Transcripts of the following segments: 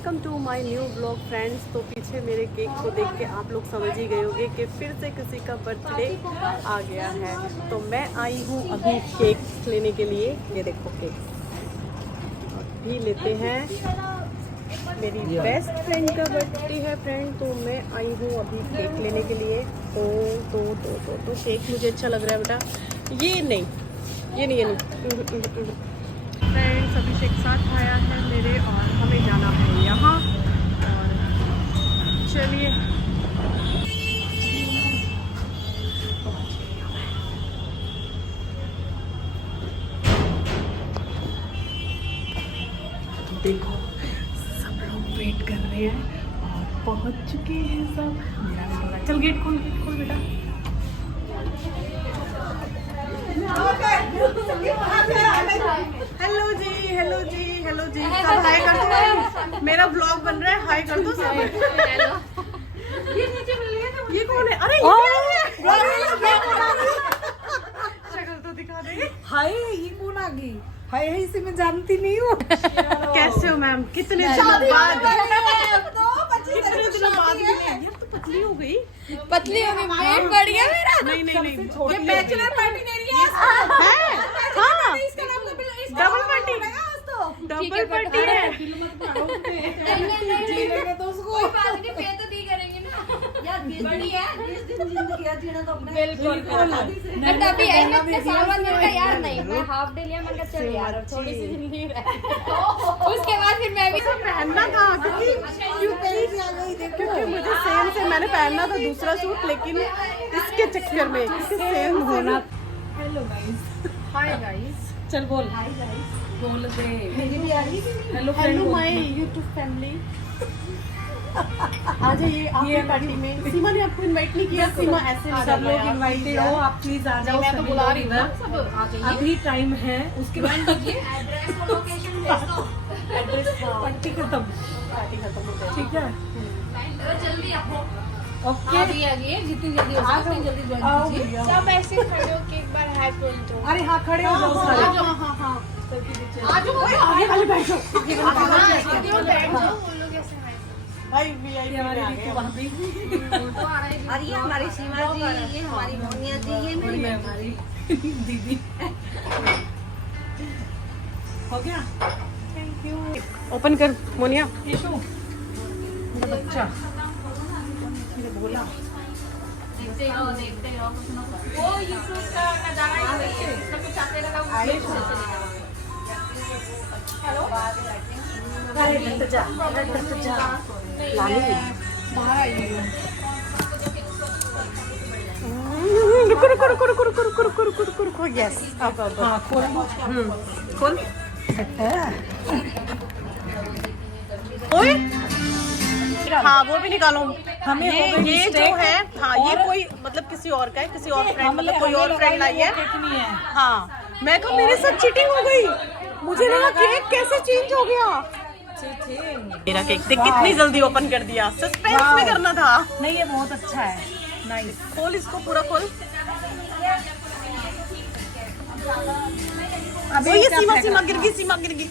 Welcome to my new blog friends. तो पीछे मेरे केक को देख के आप लोग समझ ही गए होंगे कि फिर से किसी का बर्थडे आ गया है। तो मैं आई हूँ अभी केक लेने के लिए। ये देखो केक अभी लेते हैं। मेरी बेस्ट फ्रेंड का बर्थडे है फ्रेंड, तो मैं आई हूँ अभी केक लेने के लिए। तो केक मुझे अच्छा लग रहा है बेटा। ये नहीं फ्रेंड्स, अभिषेक साथ आया है मेरे और हमें जाना है यहाँ। और चलिए देखो सब लोग वेट कर रहे हैं और पहुँच चुके हैं सब। मेरा वेट हो रहा है। चल गेट खोल बेटा। हेलो जी सब हाय कर दो। मेरा ब्लॉग बन रहा है, हाय कर दो सब। ये कौन है? अरे शक्ल तो दिखा दे। हाय ये कौन आ गई? हाय इसे मैं जानती नहीं हूँ। कैसे हो मैम? कितने दिनों बाद यार तो पतली हो गई। पतली हो गई, पेट बढ़ गया मेरा। नहीं ये बैचलर पार्टी दे रही है। हाँ इसका नाम तो डबल पार्टी डबल पार्टी है। जीने तो उसको कोई बात नहीं, पे तो दी करेंगे ना यार। बड़ी है 20 दिन जिंदगी है जीना तो अपने बिल्कुल। बट अभी है मैं इतने साल बाद मिल गया यार। नहीं मैं हाफ डे लिया, मैं कहा चल यार अब थोड़ी सी जिंदगी रहे। उसके बाद फिर मैं भी पहनना था क्योंकि मुझे सेम से मैंने पहनना था दूसरा सूट, लेकिन इसके चक्कर में सेम होना। Hello guys. Hi guys. चल बोल हाय गाइस बोल दे। मेरी भी आ रही है। Hello my YouTube family. आ जाइए आपकी पार्टी में। सीमा ने आपको इनवाइट नहीं किया। सीमा ऐसे सब लोग इनवाइटेड हो, आप प्लीज आ जाओ। मैं तो बुला रही हूँ सब आ जाइए। अभी टाइम है, उसके बाद एड्रेस और लोकेशन भेज दो। एड्रेस पार्टी खत्म। पार्टी खत्म हो जाएगी। ठीक है जल्दी आओ। ओके। आगे जितनी जल्दी हो सके उतनी जल्दी ज्वाइन कीजिए। सब ऐसे खड़े हो के एक बार हाय बोल दो। अरे हाँ खड़े हो जाओ सारे। हाँ आगे वाले बैठो। बैठ जाओ। उन लोग ऐसे हाय भाई वीआईपी हमारी आ भी गए। वहाँ पे तो आ रहा है। और ये हमारी सीमा जी, ये हमारी मोनिया जी, ये मेरी ये हमारी दीदी। हो गया? Thank you. ओपन कर मोनिया। ईशु मेरा बच्चा मैंने बोला देखते रहो कुछ ना वो यूट्यूब का नजारा ही वही है। सब कुछ आते रहा हेलो। अरे तो जा लाली बाहर आइए। रुको। यस अब हाँ खोल खोल। ओए हाँ वो भी निकालो। हमें ये जो है हाँ ये कोई मतलब किसी और का है, किसी और फ्रेंड मतलब कोई और फ्रेंड लाई है। नहीं है। हाँ मैं कहा मेरे साथ चीटिंग हो गई। मुझे लगा केक कैसे चेंज हो गया। मेरा केक देख कितनी जल्दी ओपन कर दिया। सस्पेंस में करना था। नहीं ये बहुत अच्छा है। नाइस। खोल इसको पूरा खोल। अभी ये सीमा गिर गई।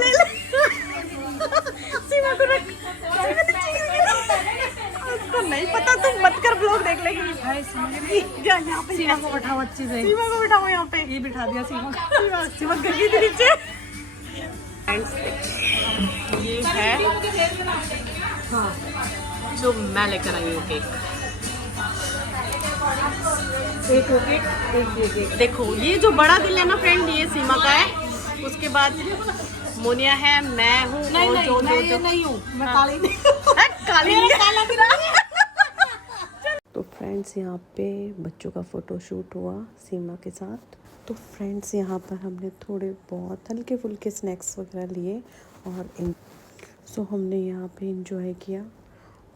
ले सीमा को रख। उसको नहीं पता, तुम मत कर, ब्लॉग देख लेगी। जा यहाँ पे। सीमा को बैठाओ अच्छे से। सीमा को बिठाओ यहाँ पे। ये बिठा दिया सीमा। सीमा गिर गई थी नीचे। ये है जो मैं लेकर आई हूँ केक। एक हो केक एक दे दे। देखो ये जो बड़ा दिल है ना फ्रेंड, ये सीमा का है। उसके बाद मोनिया है, मैं हूँ। नहीं और जो मैं ये नहीं हूँ, मैं काली नहीं। काली तो फ्रेंड्स यहाँ पे बच्चों का फोटो शूट हुआ सीमा के साथ। तो फ्रेंड्स यहाँ पर हमने थोड़े बहुत हल्के फुल्के स्नैक्स वगैरह लिए और हमने यहाँ पे इंजॉय किया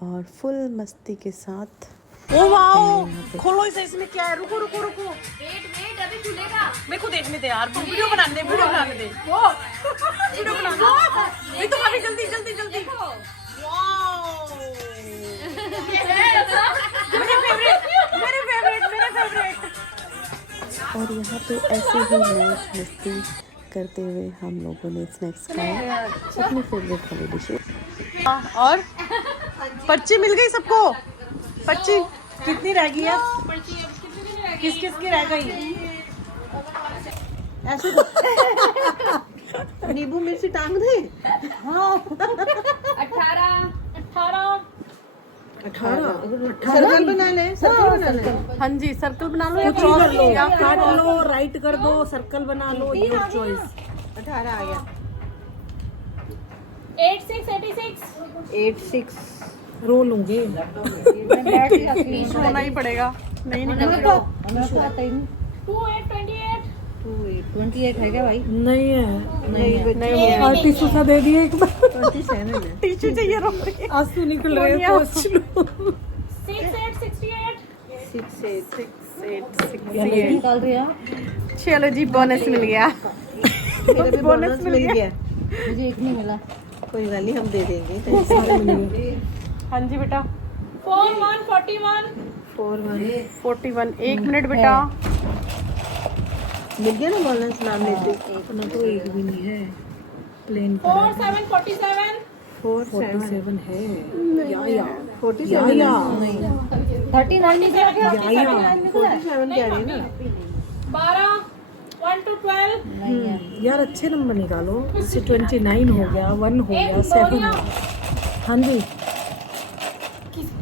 और फुल मस्ती के साथ। ओ वाओ खोलो इसे। इसमें क्या है? रुको वेट अभी खुलेगा। मेरे को देखने दे यार। वीडियो बनाने दे। वीडियो बनाने दे। तो अभी जल्दी। वाओ मेरे फेवरेट। और यहाँ पे ऐसे ही मौज मस्ती करते हुए हम लोगों ने स्नैक्स खाए, अपनी फेवरेट वाली डिशेज। और पर्ची मिल गई सबको? पर्ची कितनी रह गई है? किस किस की रह गई? ऐसे नींबू मिर्ची टांग दे। हाँ 18 सर्कल बना ले, सर्कल बना ले। हाँ जी, सर्कल बना लो या कर क्रॉस लो, या काट लो, राइट कर दो, सर्कल बना लो, योर चॉइस। 18 आ गया। 86 रो लूंगे। होना ही पड़ेगा, नहीं निकल 28 है क्या भाई? नहीं है, नहीं और टिश्यू सा दे दिए एक बार। 27 है। टीचर चाहिए रो रही है। आंसू निकल रहे हैं, पोंछ लो। 68 निकाल रही है। चलो जी, बोनस मिल गया। मेरा भी बोनस मिल गया। मुझे एक नहीं मिला। कोई बात नहीं, हम दे देंगे। हाँ जी बेटा। 41 1 मिनट बेटा। मिल गया ना बोनस, नाम लेते। अपना तो एक भी नहीं है, प्लेन 47 47 है। या 47 या 39 निकला क्या? या 47 क्या रही ना? 12 1 to 12 यार अच्छे नंबर निकालो। इससे 29 हो गया, 1 हो गया, 7 हो गया। हाँ जी,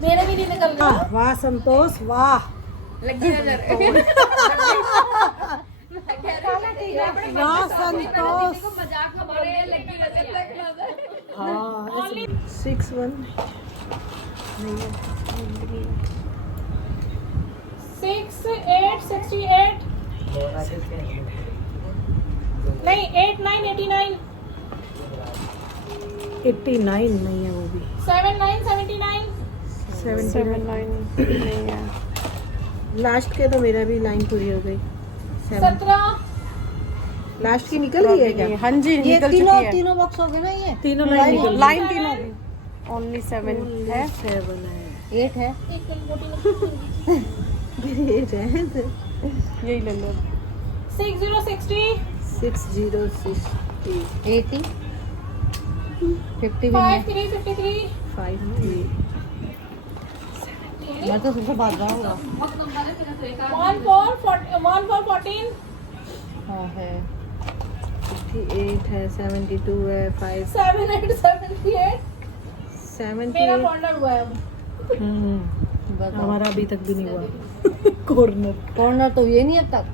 मेरे भी नहीं निकल रहा। वाह वाह संतोष, वाह लगी नजर। वाह संतोष। मजाक में बोल रहे हैं, लगी नजर। हाँ 61 6 8 68 नहीं 8 9 89 89 नहीं है वो भी। 7 9 79 79 नहीं है। लास्ट के तो मेरा भी लाइन पूरी हो गई। 17 लास्ट की निकल गई है क्या? हाँ जी, ये निकल चुकी तीनों है। तीनों बॉक्स हो गए ना? ये तीनों लाइन निकल लाइन तीनों ओनली 7 है। 7 है। 8 है। 8 है। यही ले लो। 60 60 6060 80 50 5 3 53 मैं तो सबसे बात रहा हूँ। 1 4 14 हाँ है 58 है, 72 है, 5 7 8 78 मेरा 78 कॉर्नर हुआ है अब। बताओ। हमारा अभी तक भी नहीं हुआ। कॉर्नर तो ये नहीं अब तक।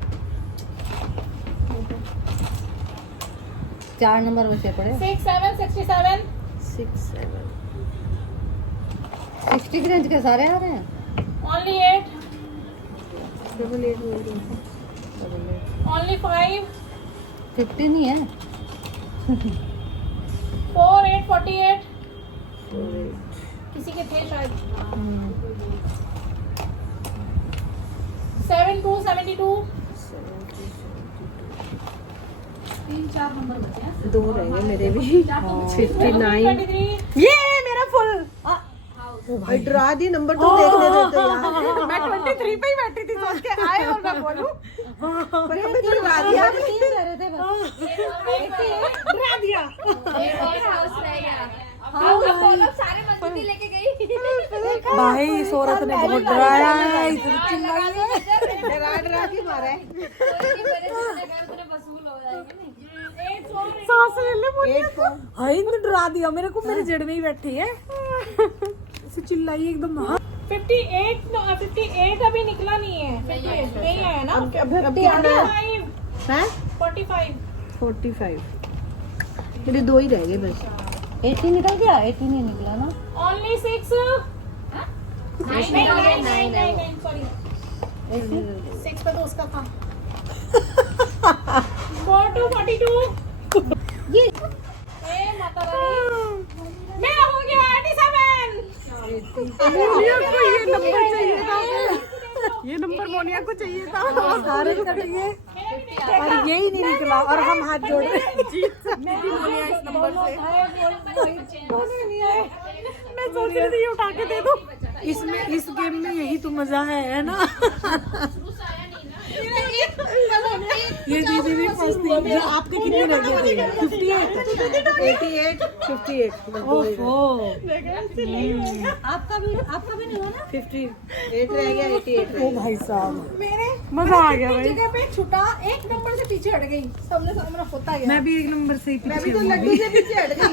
4 नंबर बचे पड़े। 6 7 67 6 7 60 की रेंज के सारे आ रहे हैं। only 8 only 5 50 नहीं है। 4 8 48 किसी के थे शायद। 7 2 72 3-4 नंबर बचे हैं। 2 रह गए मेरे भी। 59 23 ये मेरा फुल। भाई डरा दी नंबर तो देखने देते यार। मैं 23 पे ही बैठी थी, सोच के आए और मैं बोलूं। पर हमें तो डरा दिया। 3 कह रहे थे बस। डरा दिया। एक और हाउस रह गया। अब बोलो सारे मंत्री लेके गई। भाई इस औरत ने बहुत डराया है, इतनी चिल्लाई है। डरा के मारा है। वसूल हो जाएंगे। 8 4 सांस ले ले बोली। 8 4 हाय इतने डरा दिया मेरे को, मेरे जेड़ में ही बैठी है। इसे चिल्लाई एकदम। हाँ 58 अभी निकला नहीं है। 58 नहीं आया ना। अब कितना है? 45 45 मेरे 2 ही रह गए बस। 80 निकल गया। 80 नहीं निकला ना। only 6 नहीं सॉरी 6 पे तो उसका था। 4 2 42 ये ए माता रानी मेरा हो गया 87। मोनिया को ये नंबर चाहिए था। ये नंबर मोनिया को चाहिए था। सारे कट गए और यही नहीं निकला, और हम हाथ जोड़ रहे हैं। जीत सकती थी मोनिया इस नंबर से। मैं सोच रही थी ये उठा के दे दो। इसमें इस गेम में यही तो मजा है ना। ये दीदी भी फंसती है। आपके कितने रह गए थे? 88 58 ओहो आपका भी नहीं हुआ ना? 58 रह गया, 88 ओ भाई साहब मेरे मजा आ गया भाई। जगह पे छुटा, एक नंबर से पीछे हट गई, सबने सामने होता गया। मैं भी एक नंबर से ही मैं भी पीछे तो हूँ। लड्डू से पीछे हट गई।